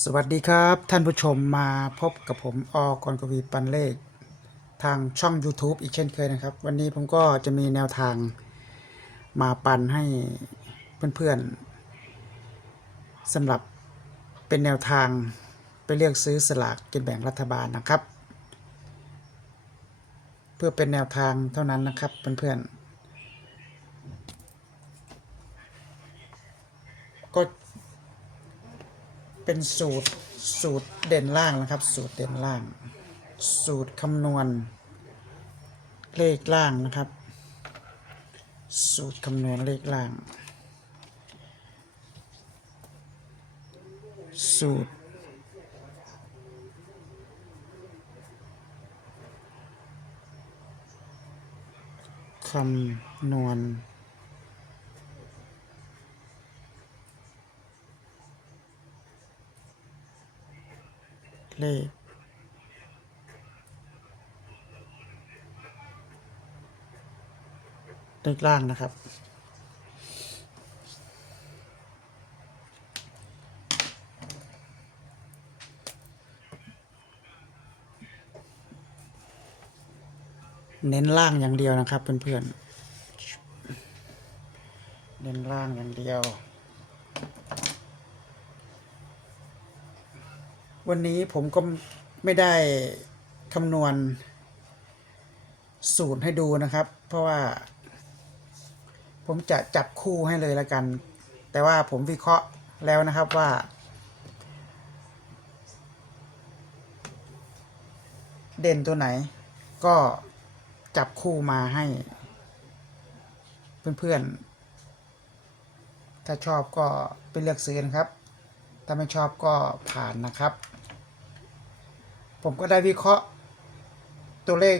สวัสดีครับท่านผู้ชมมาพบกับผมอกรกวีปันเลข ทางช่อง YouTube อีกเช่นเคยนะครับ วันนี้ผมก็จะมีแนวทางมาปันให้เพื่อนๆสำหรับเป็นแนวทางไปเลือกซื้อสลากกินแบ่งรัฐบาลนะครับ เพื่อเป็นแนวทางเท่านั้นนะครับเพื่อนๆ เป็นสูตรสูตรเด่นล่างนะครับ สูตรเด่นล่าง สูตรคำนวณ เลขล่างนะครับ สูตรคำนวณเลขล่าง สูตรคำนวณ เลขเลขล่างนะครับ เน้นล่างอย่างเดียวนะครับเพื่อนๆเน้นล่างอย่างเดียว วันนี้ผมก็ไม่ได้คำนวณสูตรให้ดูนะครับ เพราะว่า ผมจะจับคู่ให้เลยละกัน แต่ว่าผมวิเคราะห์แล้วนะครับว่า เด่นตัวไหน ก็จับคู่มาให้ เพื่อนๆ ถ้าชอบก็ไปเลือกซื้อนะครับ ถ้าไม่ชอบก็ผ่านนะครับ ผมก็ได้วิเคราะห์ตัวเลข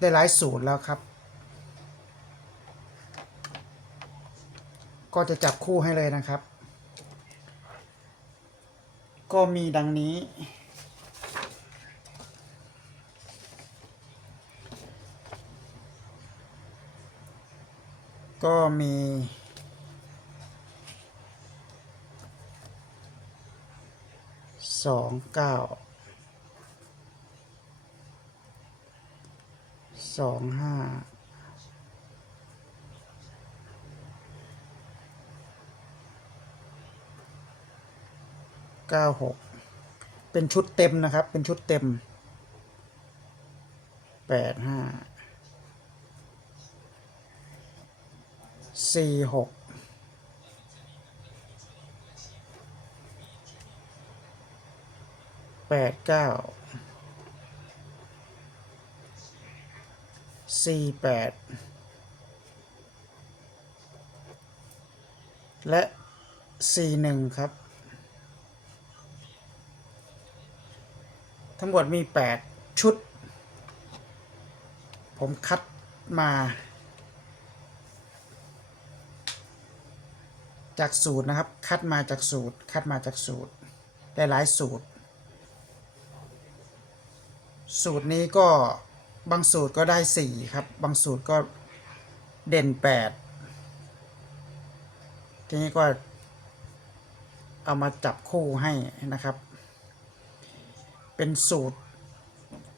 ได้หลายสูตรแล้วครับ ก็จะจับคู่ให้เลยนะครับ ก็มีดังนี้ ก็มีสองเก้า สองห้าเก้าหกเป็นชุดเต็มนะครับ เป็นชุดเต็มแปดห้าสี่หกแปดเก้า สี่แปดและสี่หนึ่งครับ ทั้งหมดมีแปดชุด ผมคัดมา จากสูตรนะครับ คัดมาจากสูตร คัดมาจากสูตร ได้หลายสูตร สูตรนี้ก็ บางสูตรก็ได้สี่ครับ บางสูตรก็เด่นแปดทีนี้ก็เอามาจับคู่ให้นะครับ เป็นสูตร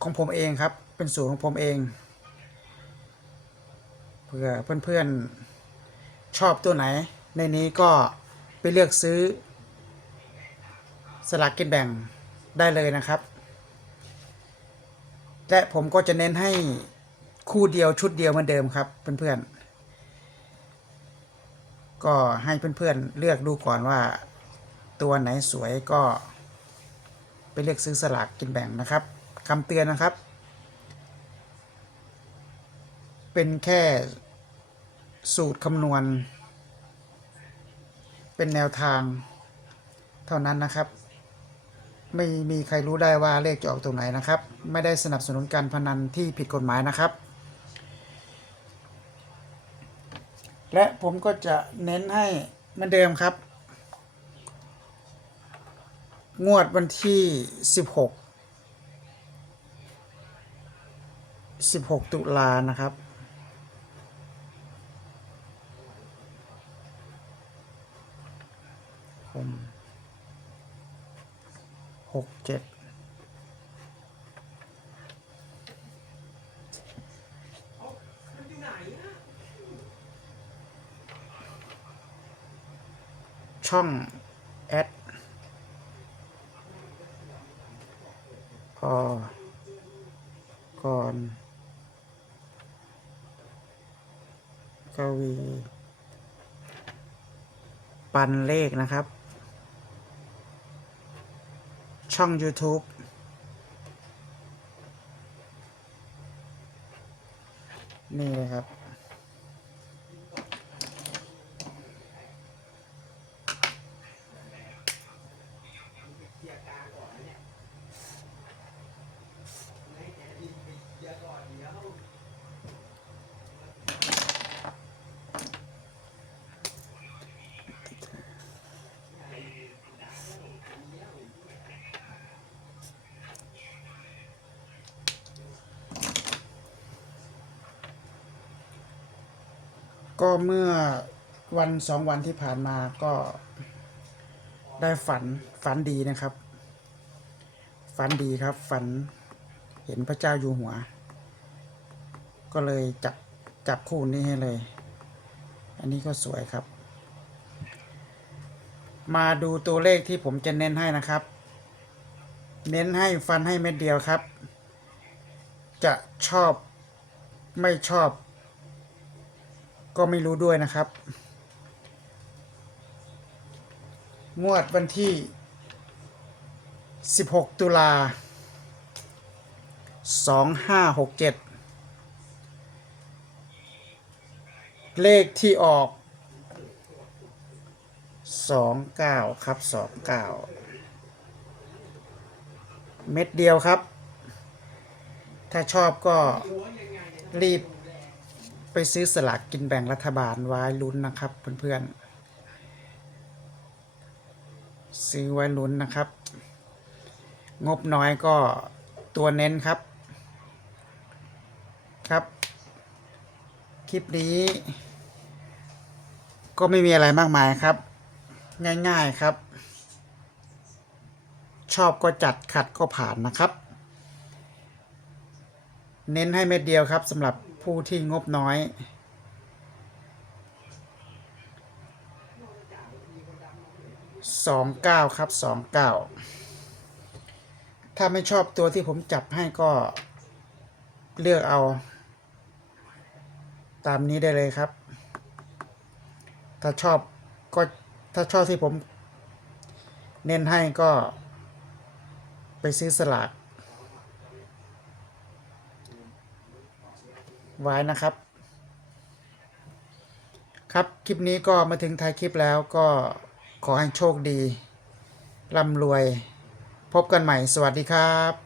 ของผมเองครับ เป็นสูตรของผมเอง เผื่อเพื่อนๆชอบตัวไหน ในนี้ก็ไปเลือกซื้อสลากกินแบ่งได้เลยนะครับ และผมก็จะเน้นให้คู่เดียวชุดเดียวเหมือนเดิมครับเพื่อนๆ ก็ให้เพื่อนๆเลือกดูก่อนว่า ตัวไหนสวยก็ไปเลือกซื้อสลากกินแบ่งนะครับคำเตือนนะครับ เป็นแค่สูตรคำนวณ เป็นแนวทางเท่านั้นนะครับ ไม่มีใครรู้ได้ว่าเลขจะออกตรงไหนนะครับ ไม่ได้สนับสนุนการพนันที่ผิดกฎหมายนะครับ และผมก็จะเน้นให้เหมือนเดิมครับ งวดวันที่ 16 16 ตุลานะครับผม หกเจ็ดช่องแอดพอก่อนกวี ปันเลขนะครับ ช่อง YouTube นี่เลยครับ ก็เมื่อวันสองวันที่ผ่านมาก็ได้ฝันฝันดีนะครับ ฝันดีครับ ฝันเห็นพระเจ้าอยู่หัว ก็เลยจับจับคู่นี้ให้เลย อันนี้ก็สวยครับ มาดูตัวเลขที่ผมจะเน้นให้นะครับ เน้นให้ฟันให้เม็ดเดียวครับ จะชอบไม่ชอบ ก็ไม่รู้ด้วยนะครับ งวดวันที่ 16 ตุลา 2567 เลขที่ออก 29 ครับ 29 เม็ดเดียวครับ ถ้าชอบก็รีบ ไปซื้อสลากกินแบ่งรัฐบาลไว้ลุ้นนะครับเพื่อนๆ ซื้อไว้ลุ้นนะครับ งบน้อยก็ตัวเน้นครับ ครับ คลิปนี้ ก็ไม่มีอะไรมากมายครับ ง่ายๆครับ ชอบก็จัดขัดก็ผ่านนะครับ เน้นให้เม็ดเดียวครับสำหรับ ผู้ที่งบน้อย สองเก้าครับสองเก้าถ้าไม่ชอบตัวที่ผมจับให้ก็เลือกเอา ตามนี้ได้เลยครับ ถ้าชอบก็ถ้าชอบที่ผมเน้นให้ก็ไปซื้อสลาก ไว้นะครับ ครับคลิปนี้ก็มาถึงท้ายคลิปแล้วก็ขอให้โชคดีร่ำรวย พบกันใหม่สวัสดีครับ